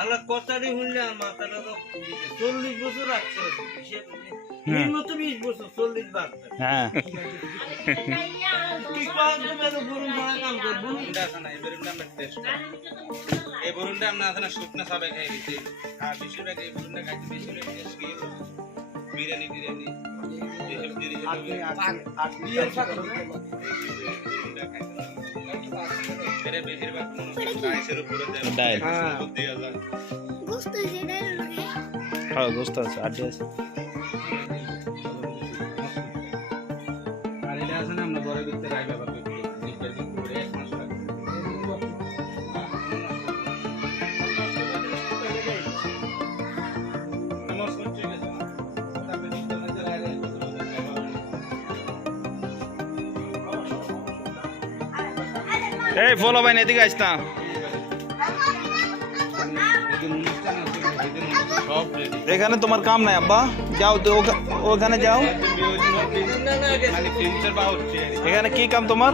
আল্লাহ কথাটি শুনলে আর মাথাটা তো 40 বছর রাখতে হবে 20 বছর 40 বাড়তে হ্যাঁ কি কাজ করে বরুণ ভাড়া কাম করে বরুণ এই বরুণটা আমরা আসলে শুকনা সবাই খাই দিচ্ছি আর বেশিরভাগ এই বরুণটা খাইতে বেশিরভাগ বিরিয়ানি টিরিয়ানি বেশিরভাগ রাইসের উপরে ডাল দেওয়া যায় হ্যাঁ গোস্ত আছে আড্ডি আছে আর এটা আছে না আমরা বড় ভিতরে রাই ব্যবহার করি করে 1 মাস লাগে আমার সহ্য গেছে তারপরে নিতে রাই রাই এই ফলো ভাই এদিকে আইস না এখানে তোমার কাম নাই আব্বা যাও তো ওখানে যাও এখানে কি কাম তোমার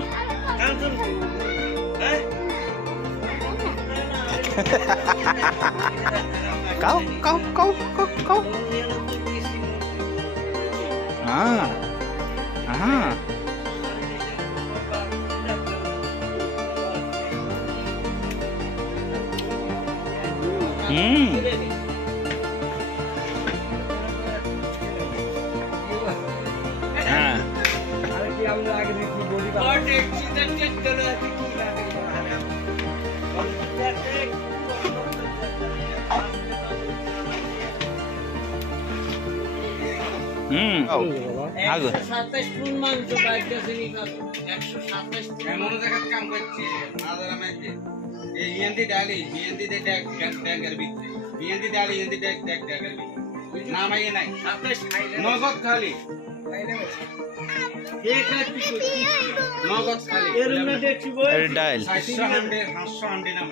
কাও কাও কাও কাও কাও হ্যাঁ হ্যাঁ হ্যাঁ আগুন 127 ফুল মাংস বাইতেছে নি 127 এমন জায়গা কাম করছে আদার আমাকে এই ইএনডি ডালি ইএনডি দে ড্যাগ ড্যাগের ভিতরে ইএনডি ডালি ইএনডি ড্যাগ ড্যাগের ভিতরে নাম আইয়ে নাই 27 খাইলে নগদ খালি এক লাঠি কই নগদ খালি এর মধ্যে দেখছি বই ডাল 700 হান্ডে 500 হান্ডে নাম